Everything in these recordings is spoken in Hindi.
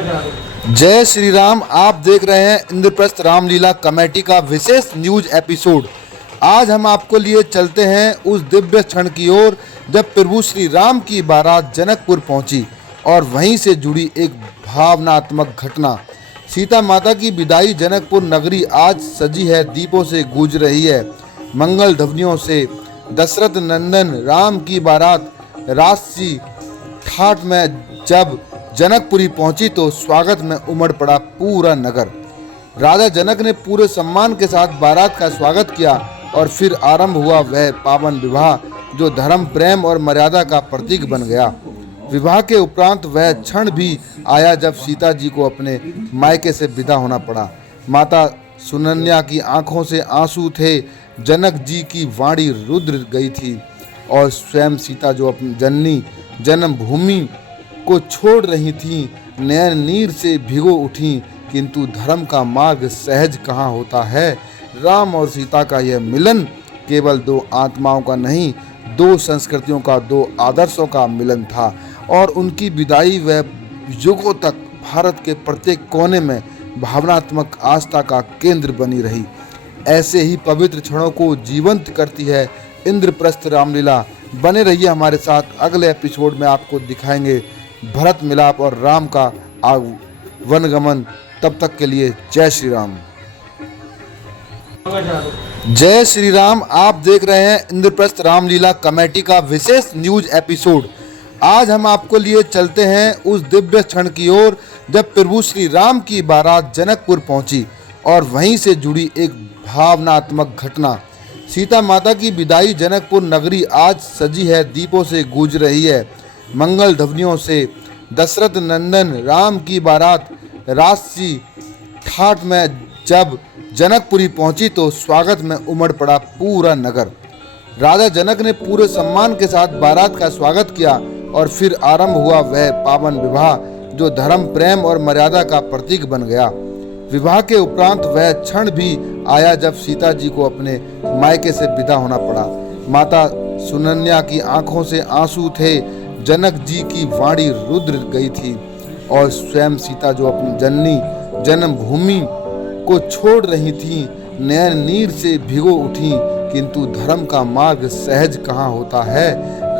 जय श्री राम। आप देख रहे हैं इंद्रप्रस्थ रामलीला कमेटी का विशेष न्यूज एपिसोड। आज हम आपको लिए चलते हैं उस दिव्य क्षण की ओर जब प्रभु श्री राम की बारात जनकपुर पहुंची और वहीं से जुड़ी एक भावनात्मक घटना। सीता माता की विदाई। जनकपुर नगरी आज सजी है, दीपों से गूंज रही है, मंगल ध्वनियों से। दशरथ नंदन राम की बारात राजसी ठाट में जब जनकपुरी पहुंची तो स्वागत में उमड़ पड़ा पूरा नगर। राजा जनक ने पूरे सम्मान के साथ बारात का स्वागत किया और फिर आरंभ हुआ वह पावन विवाह जो धर्म, प्रेम और मर्यादा का प्रतीक बन गया। विवाह के उपरांत वह क्षण भी आया जब सीता जी को अपने मायके से विदा होना पड़ा। माता सुनन्या की आंखों से आंसू थे, जनक जी की वाणी रुद्र गई थी और स्वयं सीता जो अपनी जननी जन्मभूमि को छोड़ रही थीं, नयन नीर से भिगो उठी। किंतु धर्म का मार्ग सहज कहाँ होता है। राम और सीता का यह मिलन केवल दो आत्माओं का नहीं, दो संस्कृतियों का, दो आदर्शों का मिलन था और उनकी विदाई वह युगों तक भारत के प्रत्येक कोने में भावनात्मक आस्था का केंद्र बनी रही। ऐसे ही पवित्र क्षणों को जीवंत करती है इंद्रप्रस्थ रामलीला। बने रहिए हमारे साथ। अगले एपिसोड में आपको दिखाएंगे भरत मिलाप और राम का वनगमन। तब तक के लिए जय श्री राम। जय श्री राम। आप देख रहे हैं इंद्रप्रस्थ रामलीला कमेटी का विशेष न्यूज एपिसोड। आज हम आपको लिए चलते हैं उस दिव्य क्षण की ओर जब प्रभु श्री राम की बारात जनकपुर पहुंची और वहीं से जुड़ी एक भावनात्मक घटना। सीता माता की विदाई। जनकपुर नगरी आज सजी है, दीपों से गूंज रही है, मंगल ध्वनियों से। दशरथ नंदन राम की बारात राजसी ठाट में जब जनकपुरी पहुंची तो स्वागत में उमड़ पड़ा पूरा नगर। राजा जनक ने पूरे सम्मान के साथ बारात का स्वागत किया और फिर आरंभ हुआ वह पावन विवाह जो धर्म, प्रेम और मर्यादा का प्रतीक बन गया। विवाह के उपरांत वह क्षण भी आया जब सीता जी को अपने मायके से विदा होना पड़ा। माता सुनन्या की आंखों से आंसू थे, जनक जी की वाणी रुद्र गई थी और स्वयं सीता जो अपनी जननी जन्मभूमि को छोड़ रही थीं, नयन नीर से भिगो उठी। किंतु धर्म का मार्ग सहज कहाँ होता है।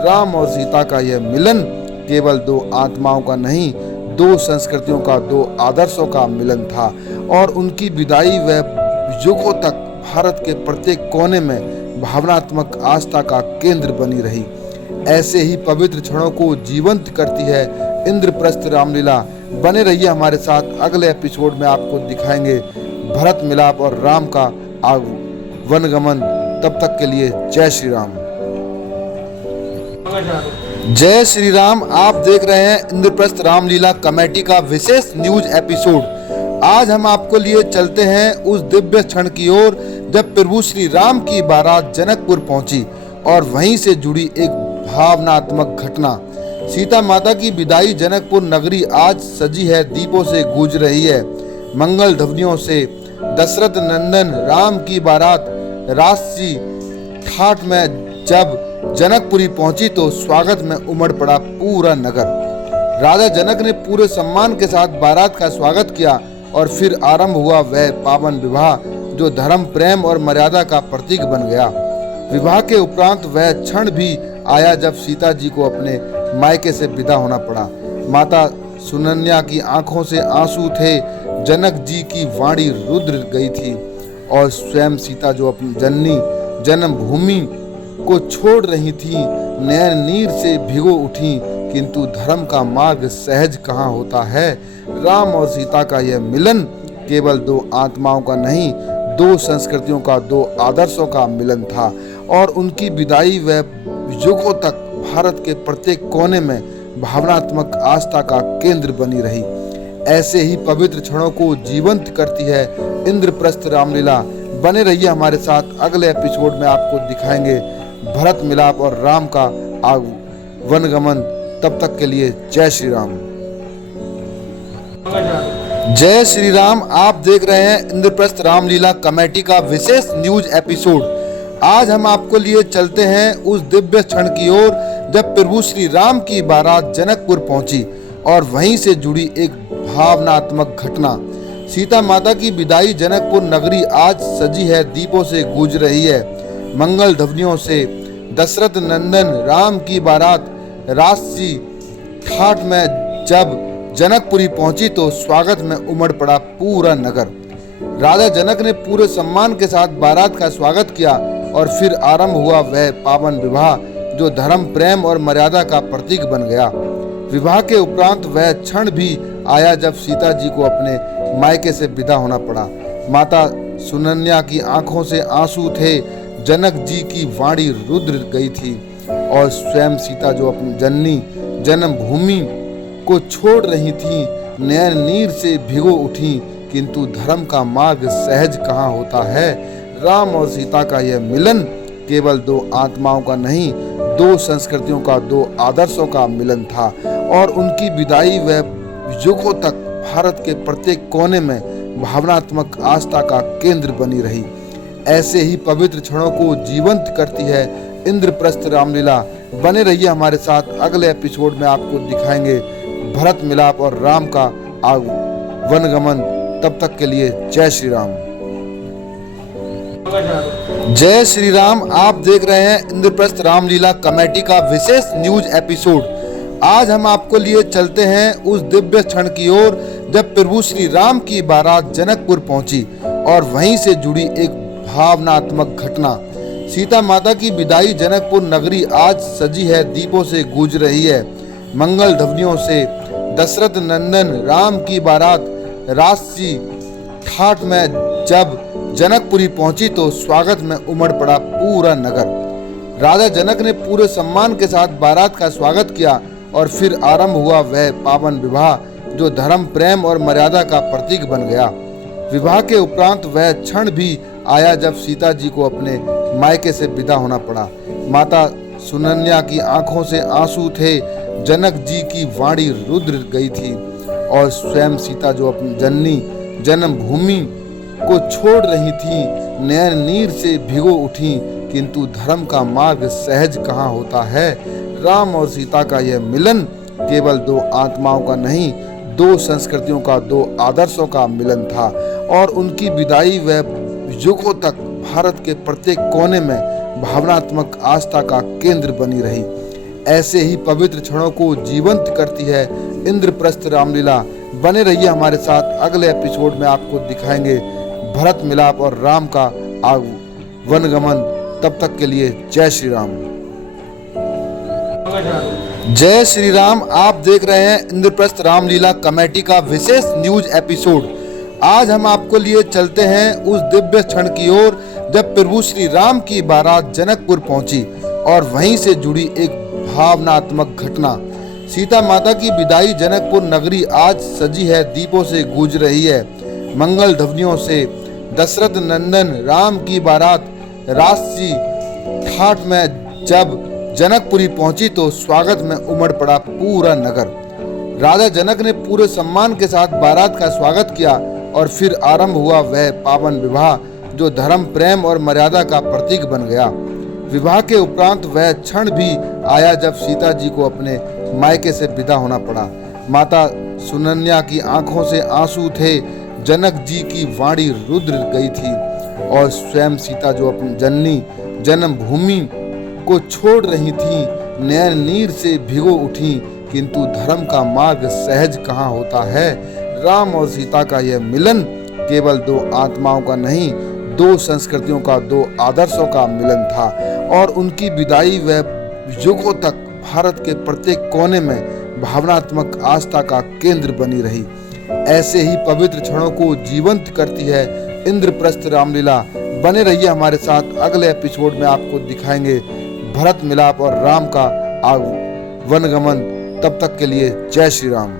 राम और सीता का यह मिलन केवल दो आत्माओं का नहीं, दो संस्कृतियों का, दो आदर्शों का मिलन था और उनकी विदाई वह युगों तक भारत के प्रत्येक कोने में भावनात्मक आस्था का केंद्र बनी रही। ऐसे ही पवित्र क्षणों को जीवंत करती है इंद्रप्रस्थ रामलीला। बने रहिए हमारे साथ। अगले एपिसोड में आपको दिखाएंगे भरत मिलाप और राम का वनगमन। तब तक के लिए जय श्री राम। जय श्री राम। आप देख रहे हैं इंद्रप्रस्थ रामलीला कमेटी का विशेष न्यूज एपिसोड। आज हम आपको लिए चलते हैं उस दिव्य क्षण की ओर जब प्रभु श्री राम की बारात जनकपुर पहुंची और वहीं से जुड़ी एक भावनात्मक घटना। सीता माता की विदाई। जनकपुर नगरी आज सजी है, दीपों से गूंज रही है, मंगल ध्वनियों से। दशरथ नंदन राम की बारात राजसी ठाट में जब जनकपुरी पहुंची तो स्वागत में उमड़ पड़ा पूरा नगर। राजा जनक ने पूरे सम्मान के साथ बारात का स्वागत किया और फिर आरंभ हुआ वह पावन विवाह जो धर्म, प्रेम और मर्यादा का प्रतीक बन गया। विवाह के उपरांत वह क्षण भी आया जब सीता जी को अपने मायके से विदा होना पड़ा। माता सुनन्या की आंखों से आंसू थे, जनक जी की वाणी रुद्र गई थी और स्वयं सीता जो अपनी जननी जन्मभूमि को छोड़ रही थीं, नयन नीर से भिगो उठी। किंतु धर्म का मार्ग सहज कहाँ होता है। राम और सीता का यह मिलन केवल दो आत्माओं का नहीं, दो संस्कृतियों का, दो आदर्शों का मिलन था और उनकी विदाई वह युगों तक भारत के प्रत्येक कोने में भावनात्मक आस्था का केंद्र बनी रही। ऐसे ही पवित्र क्षणों को जीवंत करती है इंद्रप्रस्थ रामलीला। बने रहिए हमारे साथ। अगले एपिसोड में आपको दिखाएंगे भरत मिलाप और राम का वनगमन। तब तक के लिए जय श्री राम। जय श्री राम। आप देख रहे हैं इंद्रप्रस्थ रामलीला कमेटी का विशेष न्यूज एपिसोड। आज हम आपको लिए चलते हैं उस दिव्य क्षण की ओर जब प्रभु श्री राम की बारात जनकपुर पहुंची और वहीं से जुड़ी एक भावनात्मक घटना। सीता माता की विदाई जनकपुर नगरी आज सजी है, दीपों से गूंज रही है, मंगल ध्वनियों से। दशरथ नंदन राम की बारात राष्ट्रीय घाट में जब जनकपुरी पहुंची तो स्वागत में उमड़ पड़ा पूरा नगर। राजा जनक ने पूरे सम्मान के साथ बारात का स्वागत किया और फिर आरंभ हुआ वह पावन विवाह जो धर्म, प्रेम और मर्यादा का प्रतीक बन गया। विवाह के उपरांत वह क्षण भी आया जब सीता जी को अपने मायके से विदा होना पड़ा। माता सुनन्या की आंखों से आंसू थे, जनक जी की वाणी रुद्र गई थी और स्वयं सीता जो अपनी जननी जन्मभूमि को छोड़ रही थी, नयन नीर से भिगो उठी, किंतु धर्म का मार्ग सहज कहाँ होता है। राम और सीता का यह मिलन केवल दो आत्माओं का नहीं, दो संस्कृतियों का, दो आदर्शों का मिलन था और उनकी विदाई वह युगों तक भारत के प्रत्येक कोने में भावनात्मक आस्था का केंद्र बनी रही। ऐसे ही पवित्र क्षणों को जीवंत करती है इंद्रप्रस्थ रामलीला। बने रहिए हमारे साथ, अगले एपिसोड में आपको दिखाएंगे भरत मिलाप और राम का वनगमन। तब तक के लिए जय श्री राम। जय श्री राम। आप देख रहे हैं इंद्रप्रस्थ रामलीला कमेटी का विशेष न्यूज एपिसोड। आज हम आपको लिए चलते हैं उस दिव्य क्षण की ओर जब प्रभु श्री राम की बारात जनकपुर पहुंची और वहीं से जुड़ी एक भावनात्मक घटना। सीता माता की विदाई जनकपुर नगरी आज सजी है, दीपों से गूंज रही है, मंगल ध्वनियों से। दशरथ नंदन राम की बारात राष्ट्रीय घाट में जब जनकपुरी पहुंची तो स्वागत में उमड़ पड़ा पूरा नगर। राजा जनक ने पूरे सम्मान के साथ बारात का स्वागत किया और फिर आरंभ हुआ वह पावन विवाह जो धर्म, प्रेम और मर्यादा का प्रतीक बन गया। विवाह के उपरांत वह क्षण भी आया जब सीता जी को अपने मायके से विदा होना पड़ा। माता सुनन्या की आंखों से आंसू थे, जनक जी की वाणी रुद्र गई थी और स्वयं सीता जो अपनी जननी जन्मभूमि को छोड़ रही थी, नयन नीर से भिगो उठी, किंतु धर्म का मार्ग सहज कहाँ होता है। राम और सीता का यह मिलन केवल दो आत्माओं का नहीं, दो संस्कृतियों का, दो आदर्शों का मिलन था और उनकी विदाई वह युगों तक भारत के प्रत्येक कोने में भावनात्मक आस्था का केंद्र बनी रही। ऐसे ही पवित्र क्षणों को जीवंत करती है इंद्रप्रस्थ रामलीला। बने रहिए हमारे साथ, अगले एपिसोड में आपको दिखाएंगे भरत मिलाप और राम का वनगमन। तब तक के लिए जय श्री राम। जय श्री राम। आप देख रहे हैं इंद्रप्रस्थ रामलीला कमेटी का विशेष न्यूज एपिसोड। आज हम आपको लिए चलते हैं उस दिव्य क्षण की ओर जब प्रभु श्री राम की बारात जनकपुर पहुंची और वहीं से जुड़ी एक भावनात्मक घटना। सीता माता की विदाई जनकपुर नगरी आज सजी है, दीपों से गूंज रही है, मंगल ध्वनियों से। दशरथ नंदन राम की बारात राष्ट्रीय घाट में जब जनकपुरी पहुंची तो स्वागत में उमड़ पड़ा पूरा नगर। राजा जनक ने पूरे सम्मान के साथ बारात का स्वागत किया और फिर आरंभ हुआ वह पावन विवाह जो धर्म, प्रेम और मर्यादा का प्रतीक बन गया। विवाह के उपरांत वह क्षण भी आया जब सीता जी को अपने मायके से विदा होना पड़ा। माता सुनन्या की आंखों से आंसू थे, जनक जी की वाणी रुद्र गई थी और स्वयं सीता जो अपनी जननी जन्मभूमि को छोड़ रही थी, नयन नीर से भिगो उठी, किंतु धर्म का मार्ग सहज कहाँ होता है। राम और सीता का यह मिलन केवल दो आत्माओं का नहीं, दो संस्कृतियों का, दो आदर्शों का मिलन था और उनकी विदाई वह युगों तक भारत के प्रत्येक कोने में भावनात्मक आस्था का केंद्र बनी रही। ऐसे ही पवित्र क्षणों को जीवंत करती है इंद्रप्रस्थ रामलीला। बने रहिए हमारे साथ, अगले एपिसोड में आपको दिखाएंगे भरत मिलाप और राम का वनगमन। तब तक के लिए जय श्री राम।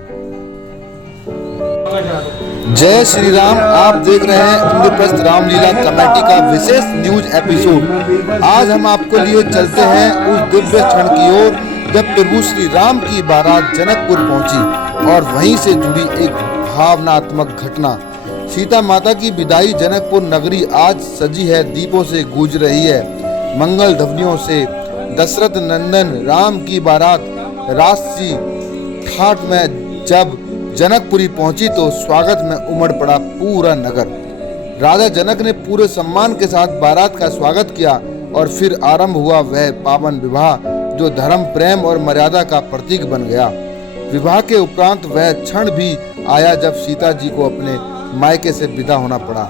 जय श्री राम। आप देख रहे हैं इंद्रप्रस्थ रामलीला कमेटी का विशेष न्यूज एपिसोड। आज हम आपको लिए चलते हैं उस दिव्य क्षण की ओर जब प्रभु श्री राम की बारात जनकपुर पहुंची और वहीं से जुड़ी एक भावनात्मक घटना। सीता माता की विदाई जनकपुर नगरी आज सजी है, दीपों से गूंज रही है, मंगल ध्वनियों से। दशरथ नंदन राम की बारात राष्ट्रीय घाट में जब जनकपुरी पहुंची तो स्वागत में उमड़ पड़ा पूरा नगर। राजा जनक ने पूरे सम्मान के साथ बारात का स्वागत किया और फिर आरंभ हुआ वह पावन विवाह जो धर्म, प्रेम और मर्यादा का प्रतीक बन गया। विवाह के उपरांत वह क्षण भी आया जब सीता जी को अपने मायके से विदा होना पड़ा।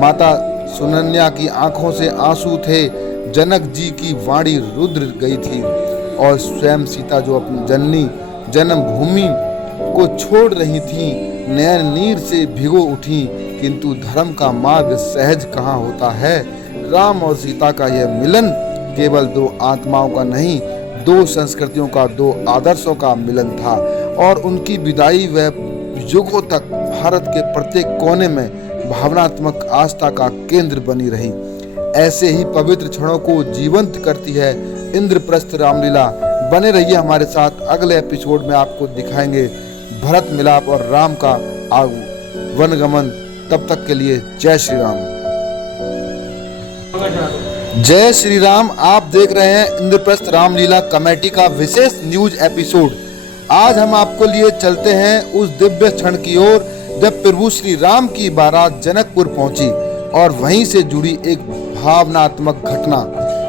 माता सुनन्या की आंखों से आंसू थे, जनक जी की वाणी रुद्र गई थी और स्वयं सीता जो अपनी जननी जन्मभूमि को छोड़ रही थी, नयन नीर से भिगो उठी। किंतु धर्म का मार्ग सहज कहाँ होता है। राम और सीता का यह मिलन केवल दो आत्माओं का नहीं, दो संस्कृतियों का, दो आदर्शों का मिलन था और उनकी विदाई वह युगों तक भारत के प्रत्येक कोने में भावनात्मक आस्था का केंद्र बनी रही। ऐसे ही पवित्र क्षणों को जीवंत करती है इंद्रप्रस्थ रामलीला। बने रहिए हमारे साथ, अगले एपिसोड में आपको दिखाएंगे भरत मिलाप और राम का वनगमन। तब तक के लिए जय श्री राम। जय श्री राम। आप देख रहे हैं इंद्रप्रस्थ रामलीला कमेटी का विशेष न्यूज एपिसोड। आज हम आपको लिए चलते हैं उस दिव्य क्षण की ओर जब प्रभु श्री राम की बारात जनकपुर पहुंची और वहीं से जुड़ी एक भावनात्मक घटना।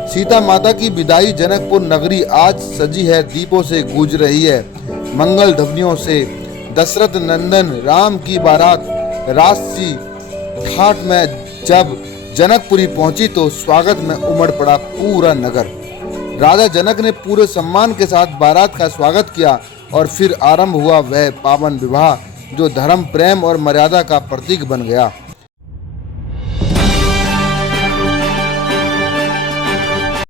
सीता माता की विदाई। जनकपुर नगरी आज सजी है, दीपों से गूंज रही है, मंगल ध्वनियों से। दशरथ नंदन राम की बारात राजसी घाट में जब जनकपुरी पहुंची तो स्वागत में उमड़ पड़ा पूरा नगर। राजा जनक ने पूरे सम्मान के साथ बारात का स्वागत किया और फिर आरंभ हुआ वह पावन विवाह जो धर्म, प्रेम और मर्यादा का प्रतीक बन गया।